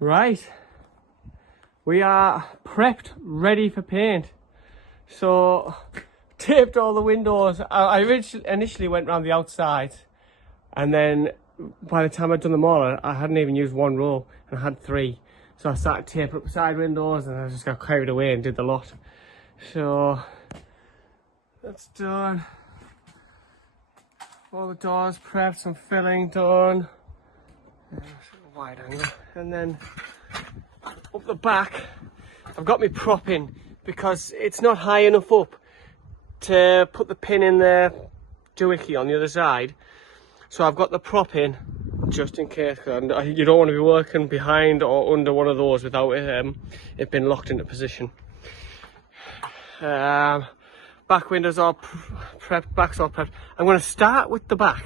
Right, we are prepped, ready for paint. So, taped all the windows. I initially went round the outside, and then by the time I'd done them all, I hadn't even used one roll, and I had 3. So I started taping up the side windows, and I just got carried away and did the lot. So, that's done. All the doors prepped, some filling done. Wide angle. And then up the back, I've got my prop in because it's not high enough up to put the pin in the doohickey on the other side. So I've got the prop in just in case. You don't want to be working behind or under one of those without it being locked into position. Back windows are prepped, back's all prepped. I'm going to start with the back,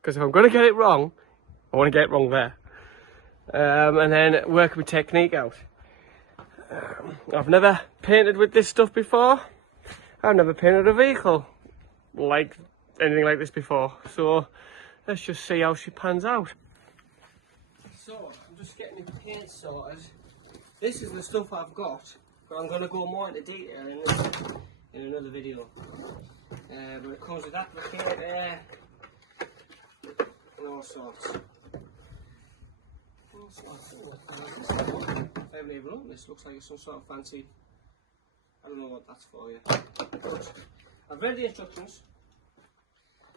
because if I'm going to get it wrong, I want to get it wrong there. And then work my technique out. I've never painted with this stuff before. I've never painted a vehicle like anything like this before. So let's just see how she pans out. So I'm just getting the paint sorted. This is the stuff I've got, but I'm going to go more into detail in another video. But it comes with applicator and all sorts. I haven't even opened this. Looks like it's some sort of fancy. I don't know what that's for yet. But I've read the instructions,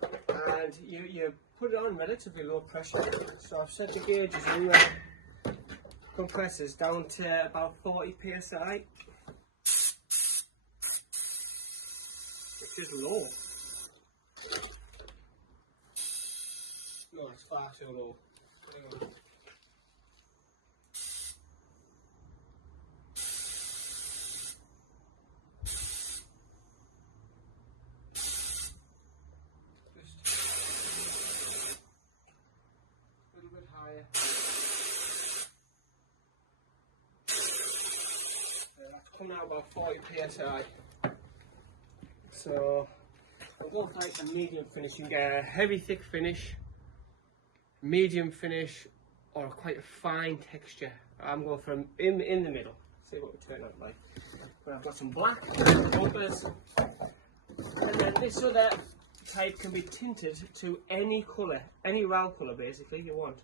and you put it on relatively low pressure. So I've set the gauges in the compressors down to about 40 psi, which is low. No, it's far too low. Come now about 40 psi. So I'm going for like a medium finish. You can get a heavy thick finish, medium finish, or quite a fine texture. I'm going for in the middle. See what we turn out like. But I've got some black bumpers, and then this other type can be tinted to any colour, any round colour basically you want.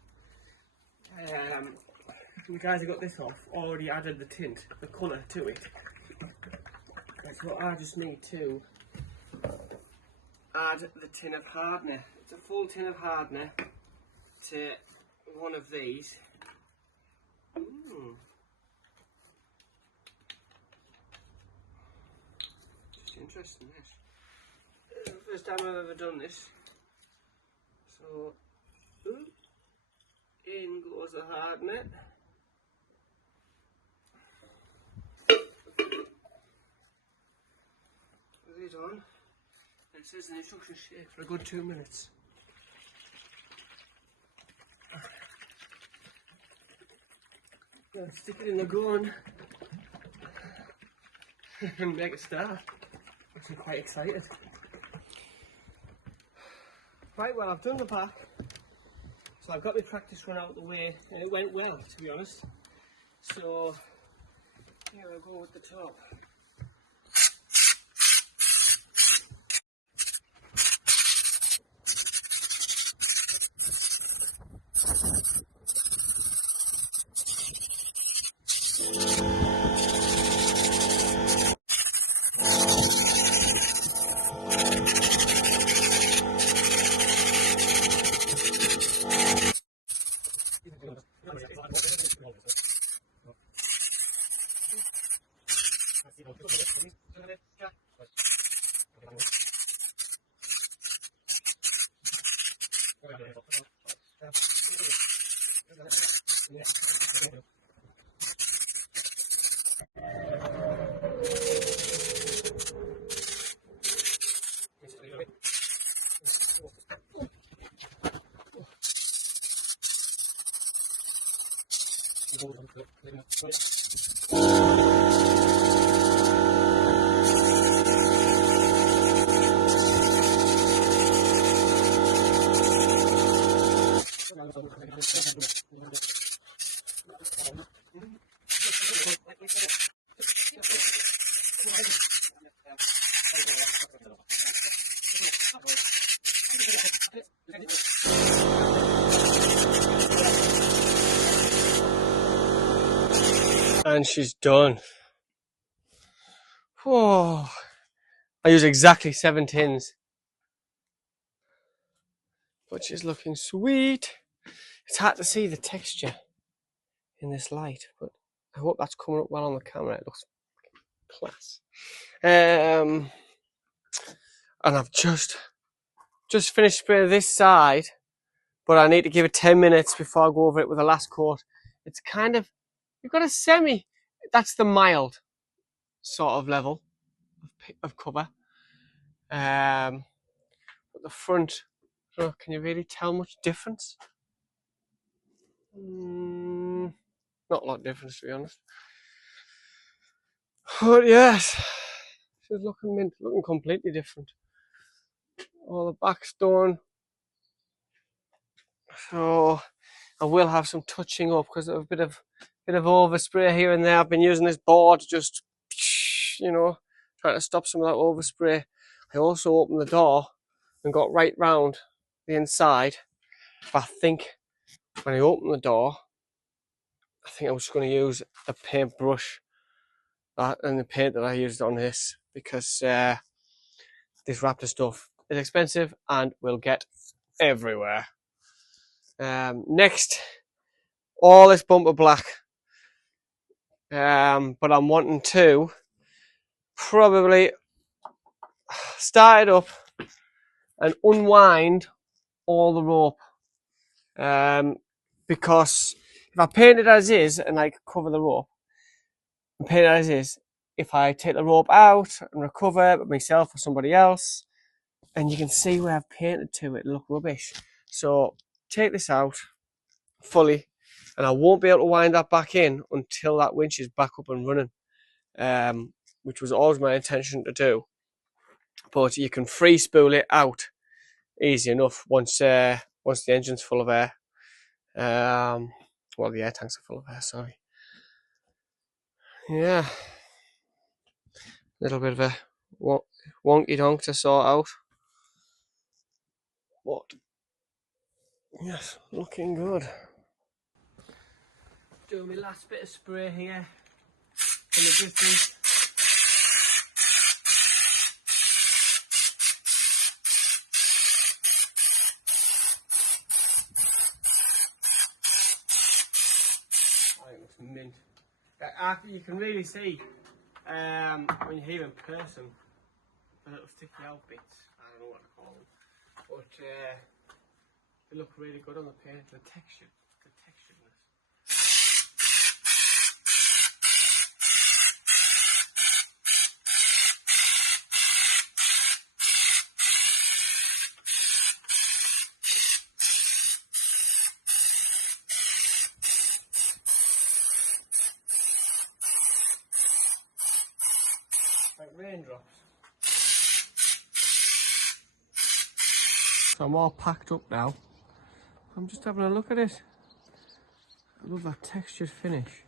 The guys who got this off already added the tint, the colour to it. So I just need to add the tin of hardener. It's a full tin of hardener to one of these. Just interesting this. This is the first time I've ever done this. So in goes the hardener. It on. It says an instruction shake for a good 2 minutes. Stick it in the gun and make it start. I'm quite excited. Right, well, I've done the back, so I've got my practice run out of the way, and it went well, to be honest. So here I'll go with the top. And she's done. Whoa. I use exactly 7 tins. But she's looking sweet. It's hard to see the texture in this light, but I hope that's coming up well on the camera. It looks class. And I've just finished spraying this side, but I need to give it 10 minutes before I go over it with the last coat. It's kind of, you've got a semi, that's the mild sort of level of cover. But the front, oh, can you really tell much difference? Not a lot of difference, to be honest. But yes, she's looking mint, looking completely different. All the back's done. So I will have some touching up because of a bit of overspray here and there. I've been using this board just, you know, trying to stop some of that overspray. I also opened the door and got right round the inside. But I think when I opened the door, I think I was just going to use a paint brush and the paint that I used on this, because this Raptor stuff is expensive and will get everywhere. Next, all this bumper black, but I'm wanting to probably start it up and unwind all the rope, because if I paint it as is and like cover the rope and paint it as is, if I take the rope out and recover it with myself or somebody else, and you can see where I've painted to, it look rubbish. So take this out fully, and I won't be able to wind that back in until that winch is back up and running, which was always my intention to do. But you can free spool it out easy enough once the engine's full of air. Well, the air tanks are full of air, sorry. Yeah. Little bit of a wonky donk to sort out. But yes, looking good. Doing my last bit of spray here in the distance. I think it looks mint. After you can really see when you're here in person, the little sticky out bits. I don't know what to call them, but they look really good on the paint. The texturedness. Like raindrops. So I'm all packed up now. I'm just having a look at it. I love that textured finish.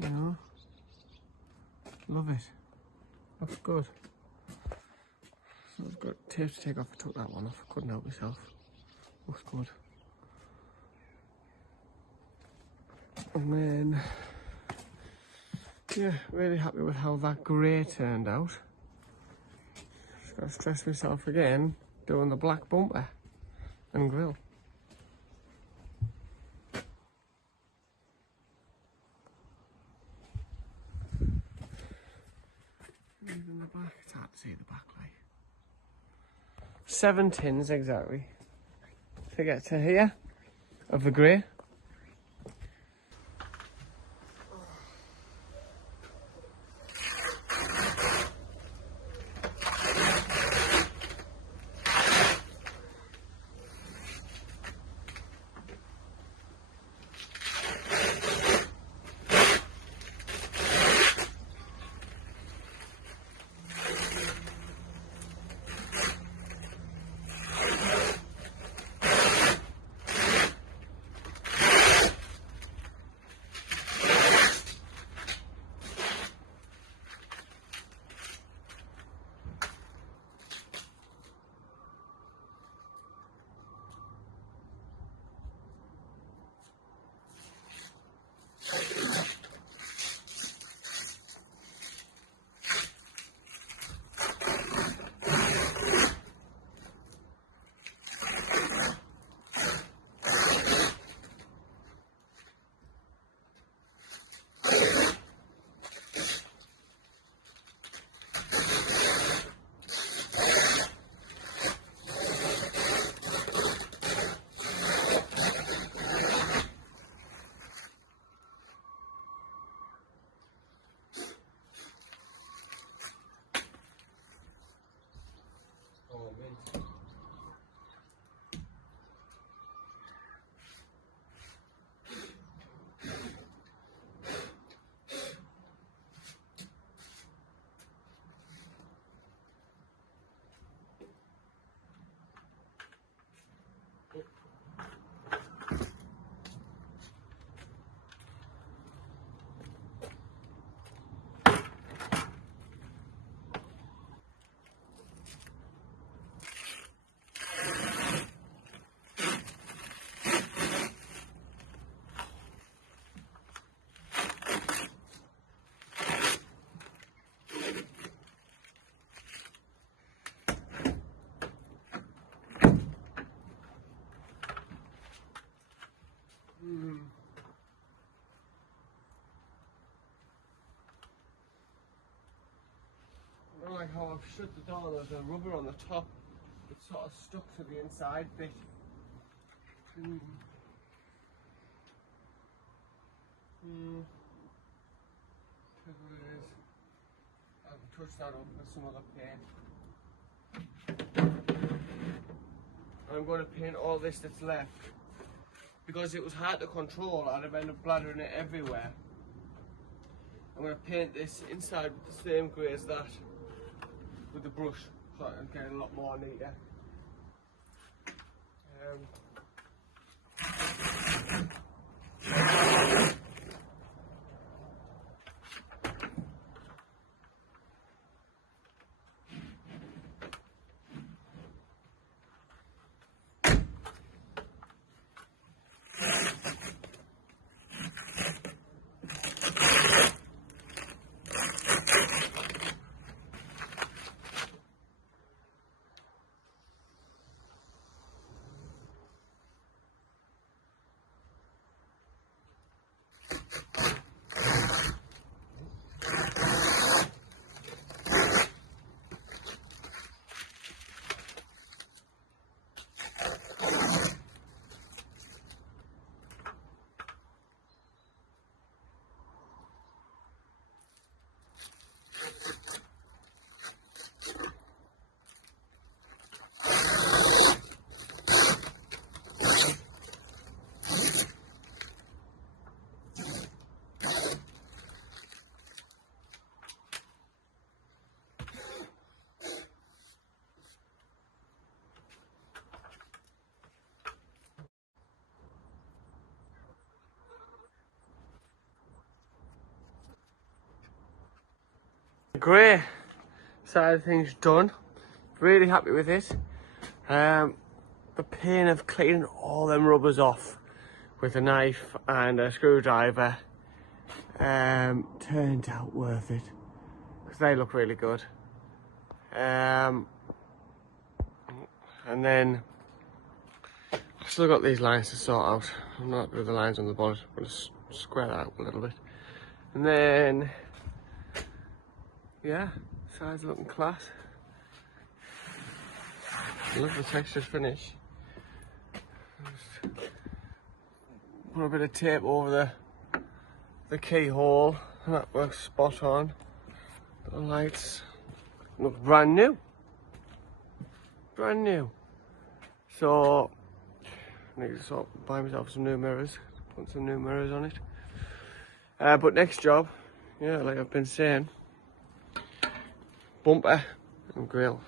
You know, love it. Looks good. So I've got tape to take off. I took that one off. I couldn't help myself. Looks good. And then, yeah, really happy with how that grey turned out. Just got to stress myself again doing the black bumper and grill. Even the back, it's hard to see the back light. 7 tins exactly to get to here of the grey. shut the door, there's a rubber on the top. It's sort of stuck to the inside bit. That's what it is. I can touch that up with some other paint. I'm going to paint all this that's left. Because it was hard to control, I'd have ended up bladdering it everywhere. I'm going to paint this inside with the same grey as that with the brush, so I'm getting a lot more neater. The grey side of things done. Really happy with it. The pain of cleaning all them rubbers off with a knife and a screwdriver turned out worth it because they look really good. And then I've still got these lines to sort out. I'm not happy with the lines on the bonnet. I'm going to square that out a little bit. And then, yeah, side's looking class. I love the textured finish. Just put a bit of tape over the keyhole and that works spot on. The lights look brand new. Brand new. So I need to sort of buy myself some new mirrors. Put some new mirrors on it. But next job, yeah, like I've been saying, bumper and grille.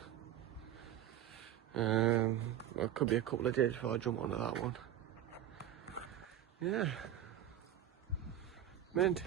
Well, it could be a couple of days before I jump onto that one. Yeah. Mint.